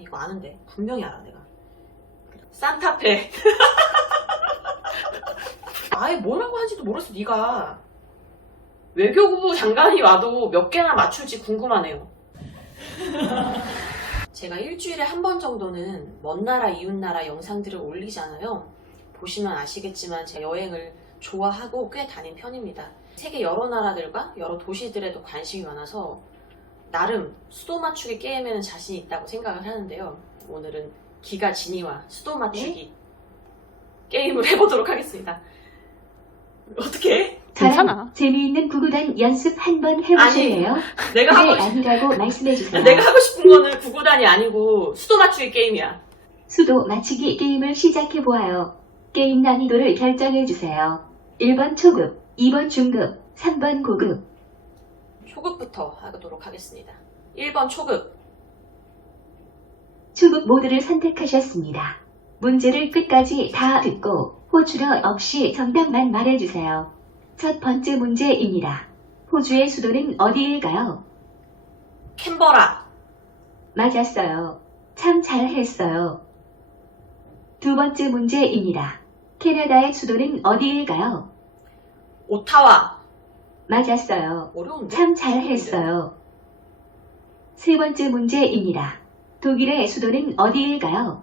이거 아는데. 분명히 알아, 내가. 산타페. 아예 뭐라고 하는지도 모르겠어, 네가. 외교부 장관이 와도 몇 개나 맞출지 궁금하네요. 제가 일주일에 한 번 정도는 먼 나라, 이웃 나라 영상들을 올리잖아요. 보시면 아시겠지만 제가 여행을 좋아하고 꽤 다닌 편입니다. 세계 여러 나라들과 여러 도시들에도 관심이 많아서 나름 수도 맞추기 게임에는 자신이 있다고 생각을 하는데요. 오늘은 기가 지니와 수도 맞추기 게임을 해보도록 하겠습니다. 어떻게 해? 괜찮아. 재미있는 구구단 연습 한번 해보실래요? 내가 하고 네, 아니라고 말씀해주세요. 내가 하고 싶은 거는 구구단이 아니고 수도 맞추기 게임이야. 수도 맞히기 게임을 시작해보아요. 게임 난이도를 결정해주세요. 1번 초급, 2번 중급, 3번 고급. 초급부터 하도록 하겠습니다. 1번 초급. 초급 모드를 선택하셨습니다. 문제를 끝까지 다 듣고 호출어 없이 정답만 말해주세요. 첫 번째 문제입니다. 호주의 수도는 어디일까요? 캔버라. 맞았어요. 참 잘했어요. 두 번째 문제입니다. 캐나다의 수도는 어디일까요? 오타와. 맞았어요. 어려운데? 참 잘했어요. 세 번째 문제입니다. 독일의 수도는 어디일까요?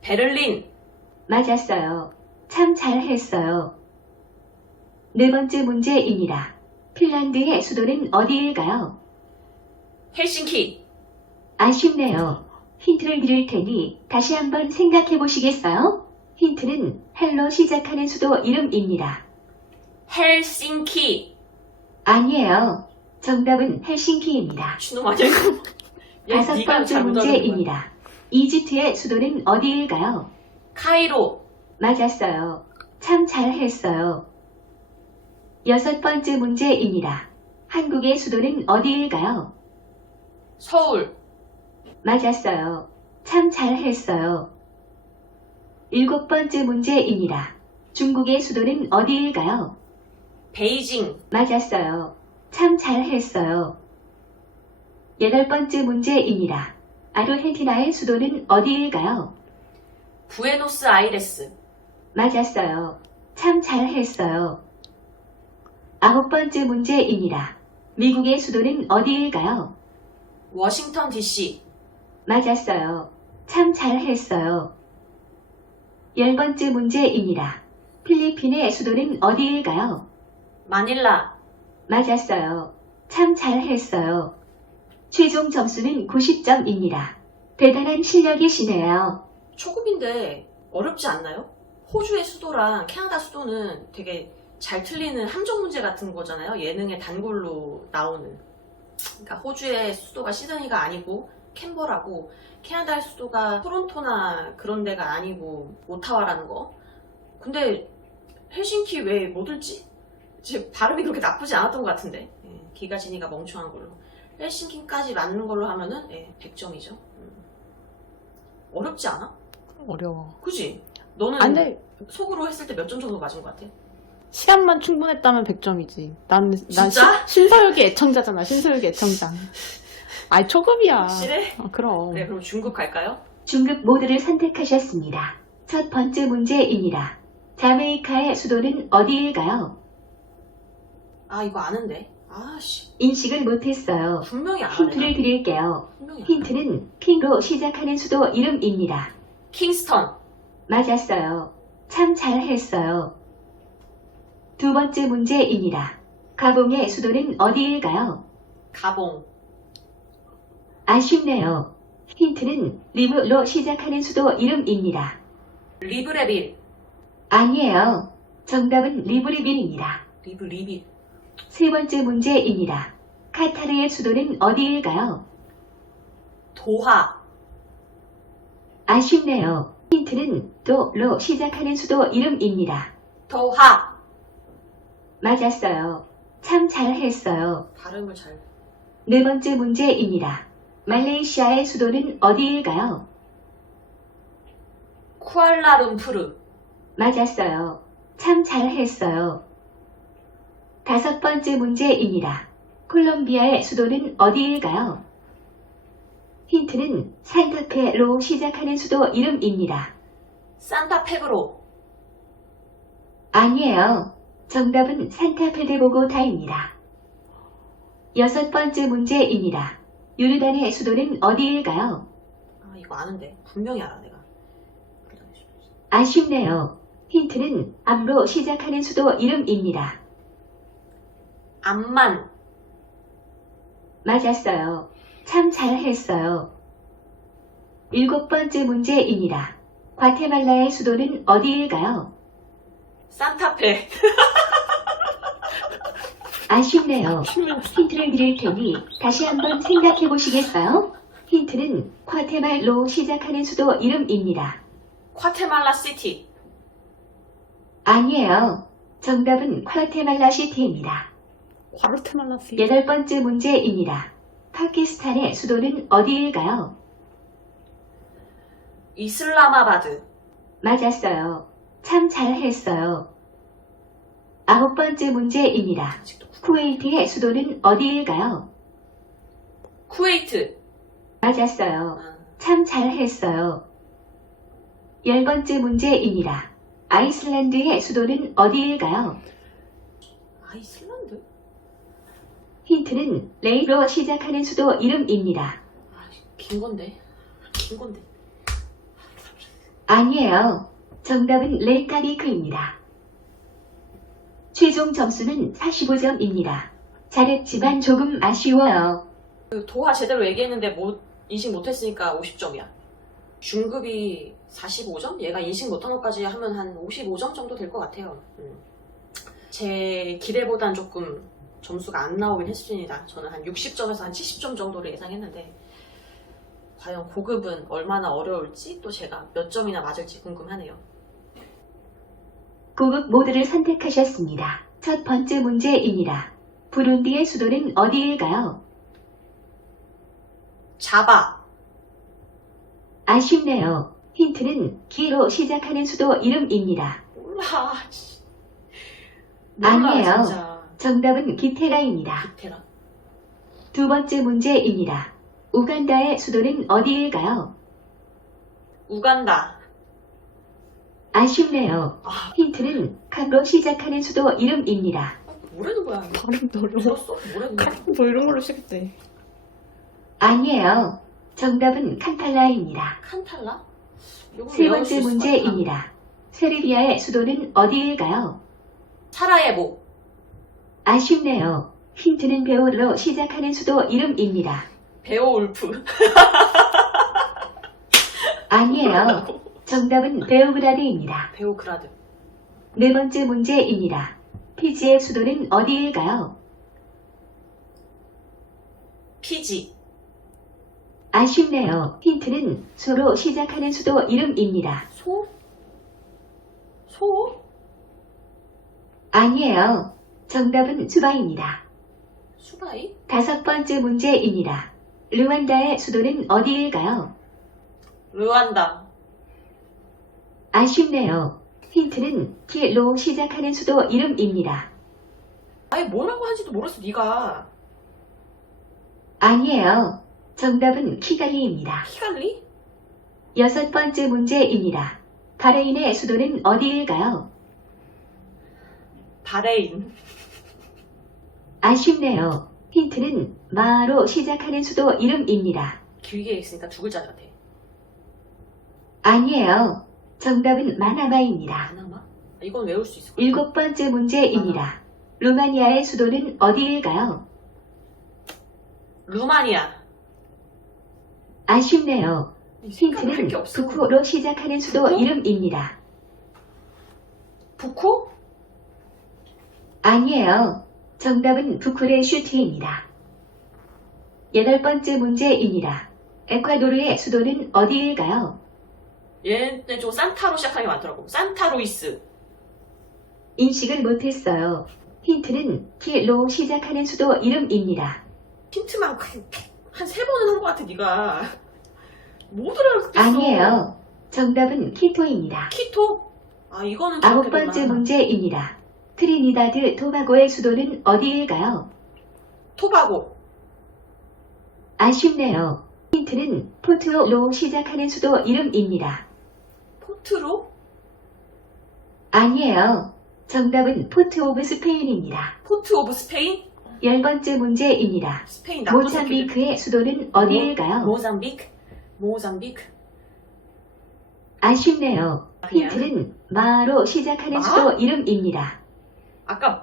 베를린. 맞았어요. 참 잘했어요. 네 번째 문제입니다. 핀란드의 수도는 어디일까요? 헬싱키. 아쉽네요. 힌트를 드릴 테니 다시 한번 생각해 보시겠어요? 힌트는 헬로 시작하는 수도 이름입니다. 헬싱키. 아니에요. 정답은 헬싱키입니다. 신놈 아니야 이거? 다섯 번째 문제입니다. 이집트의 수도는 어디일까요? 카이로. 맞았어요. 참 잘했어요. 여섯 번째 문제입니다. 한국의 수도는 어디일까요? 서울. 맞았어요. 참 잘했어요. 일곱 번째 문제입니다. 중국의 수도는 어디일까요? 베이징. 맞았어요. 참 잘했어요. 여덟 번째 문제입니다. 아르헨티나의 수도는 어디일까요? 부에노스아이레스. 맞았어요. 참 잘했어요. 아홉 번째 문제입니다. 미국의 수도는 어디일까요? 워싱턴 DC. 맞았어요. 참 잘했어요. 열 번째 문제입니다. 필리핀의 수도는 어디일까요? 마닐라. 맞았어요. 참 잘했어요. 최종 점수는 90점입니다. 대단한 실력이시네요. 초급인데 어렵지 않나요? 호주의 수도랑 캐나다 수도는 되게 잘 틀리는 함정 문제 같은 거잖아요. 예능의 단골로 나오는. 그러니까 호주의 수도가 시드니가 아니고 캔버라고, 캐나다의 수도가 토론토나 그런 데가 아니고 오타와라는 거. 근데 헬싱키 왜 못 들지? 제 발음이 그렇게 나쁘지 않았던 것 같은데. 기가 지니가 멍청한 걸로. 헬싱키까지 맞는 걸로 하면은 100점이죠. 어렵지 않아? 어려워. 그지? 너는 안 돼. 속으로 했을 때 몇 점 정도 맞은 것 같아? 시간만 충분했다면 100점이지. 난 진짜? 신서유기 애청자잖아. 신서유기 애청자. 아이, 초급이야. 확실해? 그럼. 그래, 그럼 중급 갈까요? 중급 모드를 선택하셨습니다. 첫 번째 문제입니다. 자메이카의 수도는 어디일까요? 이거 아는데. 아씨. 인식을 못했어요. 분명히 알아. 힌트를 내가. 드릴게요. 분명히 알아. 힌트는 킹으로 시작하는 수도 이름입니다. 킹스턴. 맞았어요. 참 잘했어요. 두 번째 문제입니다. 가봉의 수도는 어디일까요? 가봉. 아쉽네요. 힌트는 리브로 시작하는 수도 이름입니다. 리브레빌. 아니에요. 정답은 리브리빌입니다. 리빌. 세 번째 문제입니다. 카타르의 수도는 어디일까요? 도하. 아쉽네요. 힌트는 도로 시작하는 수도 이름입니다. 도하. 맞았어요. 참 잘했어요. 발음을 잘. 네 번째 문제입니다. 말레이시아의 수도는 어디일까요? 쿠알라룸푸르. 맞았어요. 참 잘했어요. 다섯 번째 문제입니다. 콜롬비아의 수도는 어디일까요? 힌트는 산타페로 시작하는 수도 이름입니다. 산타페브로. 아니에요. 정답은 산타페데 보고타입니다. 6번째 문제입니다. 요르단의 수도는 어디일까요? 아, 이거 아는데. 분명히 알아, 내가. 아쉽네요. 힌트는 암로 시작하는 수도 이름입니다. 암만. 맞았어요. 참 잘했어요. 7번째 문제입니다. 과테말라의 수도는 어디일까요? 산타페. 아쉽네요. 힌트를 드릴 테니 다시 한번 생각해 보시겠어요? 힌트는 과테말로 시작하는 수도 이름입니다. 과테말라 시티. 아니에요. 정답은 과테말라 시티입니다. 과르테말라스. 8번째 문제입니다. 파키스탄의 수도는 어디일까요? 이슬라마바드. 맞았어요. 참 잘했어요. 9번째 문제입니다. 아직도 쿠웨이트의 수도는 어디일까요? 쿠웨이트. 맞았어요. 아, 참 잘했어요. 10번째 문제입니다. 아이슬란드의 수도는 어디일까요? 아이슬란드? 힌트는 레이로 시작하는 수도 이름입니다. 아, 긴 건데. 긴 건데. 아니에요. 정답은 레이카비크입니다. 최종 점수는 45점입니다. 잘했지만 조금 아쉬워요. 그 도하 제대로 얘기했는데 인식 못했으니까 50점이야. 중급이 45점? 얘가 인식 못한 것까지 하면 한 55점 정도 될 것 같아요. 제 기대보단 조금 점수가 안 나오긴 했습니다. 저는 한 60점에서 한 70점 정도를 예상했는데 과연 고급은 얼마나 어려울지 또 제가 몇 점이나 맞을지 궁금하네요. 고급 모드를 선택하셨습니다. 첫 번째 문제입니다. 부룬디의 수도는 어디일까요? 자바. 아쉽네요. 힌트는 기로 시작하는 수도 이름입니다. 몰라. 아니에요. 진짜. 정답은 기테라입니다. 기테라. 두 번째 문제입니다. 우간다의 수도는 어디일까요? 우간다. 아쉽네요. 아, 힌트는 칸로 시작하는 수도 이름입니다. 뭐라는 거야? 발음도 어려워. 들었어? 뭐라는 거야? 뭐 이런 걸로 쓰겠대. 아니에요. 정답은 칸탈라입니다. 칸탈라? 이거 세 외울 수 번째 있을 것 같아. 문제입니다. 세르비아의 수도는 어디일까요? 사라예보. 아쉽네요. 힌트는 베오로 시작하는 수도 이름입니다. 베오울프. 아니에요. 정답은 베오그라드입니다. 베오그라드. 네 번째 문제입니다. 피지의 수도는 어디일까요? 피지. 아쉽네요. 힌트는 소로 시작하는 수도 이름입니다. 소? 소? 아니에요. 정답은 수바입니다. 수바이? 다섯 번째 문제입니다. 르완다의 수도는 어디일까요? 르완다. 아쉽네요. 힌트는 키로 시작하는 수도 이름입니다. 아니 뭐라고 하는지도 모르겠어 네가. 아니에요. 정답은 키갈리입니다. 키갈리? 여섯 번째 문제입니다. 바레인의 수도는 어디일까요? 바레인. 아쉽네요. 힌트는 마로 시작하는 수도 이름입니다. 길게 있으니까 두 글자 같아. 아니에요. 정답은 마나마입니다. 아나마? 이건 외울 수 있을 것 같아. 일곱 번째 문제입니다. 루마니아의 수도는 어디일까요? 루마니아. 아쉽네요. 생각할 힌트는 게 없어. 부쿠로 시작하는 수도 부쿠? 이름입니다. 부쿠? 아니에요. 정답은 부쿠레슈티입니다. 여덟 번째 문제입니다. 에콰도르의 수도는 어디일까요? 얘네 좀 산타로 시작하는 게 많더라고. 산타루이스. 인식을 못했어요. 힌트는 키로 시작하는 수도 이름입니다. 힌트만 한 세 번은 한 것 같아 네가. 못 알아듣겠어. 아니에요. 정답은 키토입니다. 키토? 아 이거는 아홉 기억해둘만 번째 하다. 문제입니다. 트리니다드 토바고의 수도는 어디일까요? 토바고. 아쉽네요. 힌트는 포트로 시작하는 수도 이름입니다. 포트로? 아니에요. 정답은 포트 오브 스페인입니다. 포트 오브 스페인? 10번째 문제입니다. 스페인 나쁜 새끼들. 모잠비크의 수도는 어디일까요? 모잠비크? 모잠비크? 아쉽네요. 아니야. 힌트는 마로 시작하는 마? 수도 이름입니다. 아까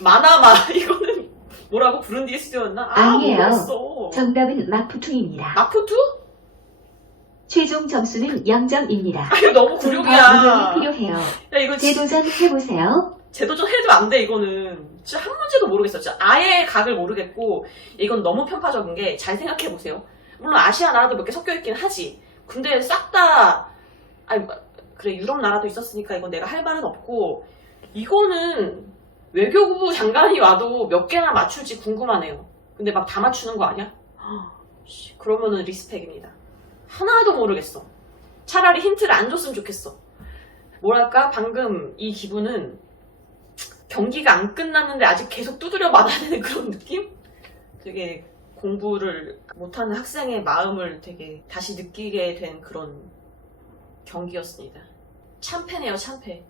마나마 이거는 뭐라고 부른디의 수도였나? 아니에요. 몰랐어. 정답은 마푸투입니다. 마푸투? 최종 점수는 0점입니다. 아 이거 너무 좀 더 굴욕이야. 노력이 필요해요. 야 이거 재도전해보세요. 재도전 해도 안 돼 이거는. 진짜 한 문제도 모르겠어. 진짜 아예 각을 모르겠고 이건 너무 편파적인 게 잘 생각해 보세요. 물론 아시아 나라도 몇 개 섞여 있긴 하지. 근데 싹 다 아니 그래 유럽 나라도 있었으니까 이건 내가 할 말은 없고 이거는 외교부 장관이 와도 몇 개나 맞출지 궁금하네요. 근데 막 다 맞추는 거 아니야? 씨, 그러면은 리스펙입니다. 하나도 모르겠어. 차라리 힌트를 안 줬으면 좋겠어. 뭐랄까 방금 이 기분은 경기가 안 끝났는데 아직 계속 두드려 맞아야 되는 그런 느낌? 되게 공부를 못하는 학생의 마음을 되게 다시 느끼게 된 그런 경기였습니다. 참패네요, 참패.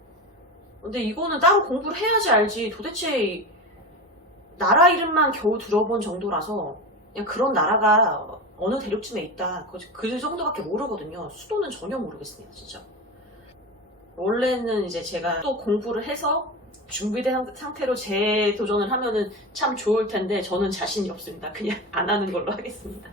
근데 이거는 따로 공부를 해야지 알지. 도대체 나라 이름만 겨우 들어본 정도라서 그냥 그런 나라가 어느 대륙쯤에 있다. 그 정도밖에 모르거든요. 수도는 전혀 모르겠습니다, 진짜. 원래는 이제 제가 또 공부를 해서 준비된 상태로 재도전을 하면은 참 좋을 텐데 저는 자신이 없습니다. 그냥 안 하는 걸로 하겠습니다.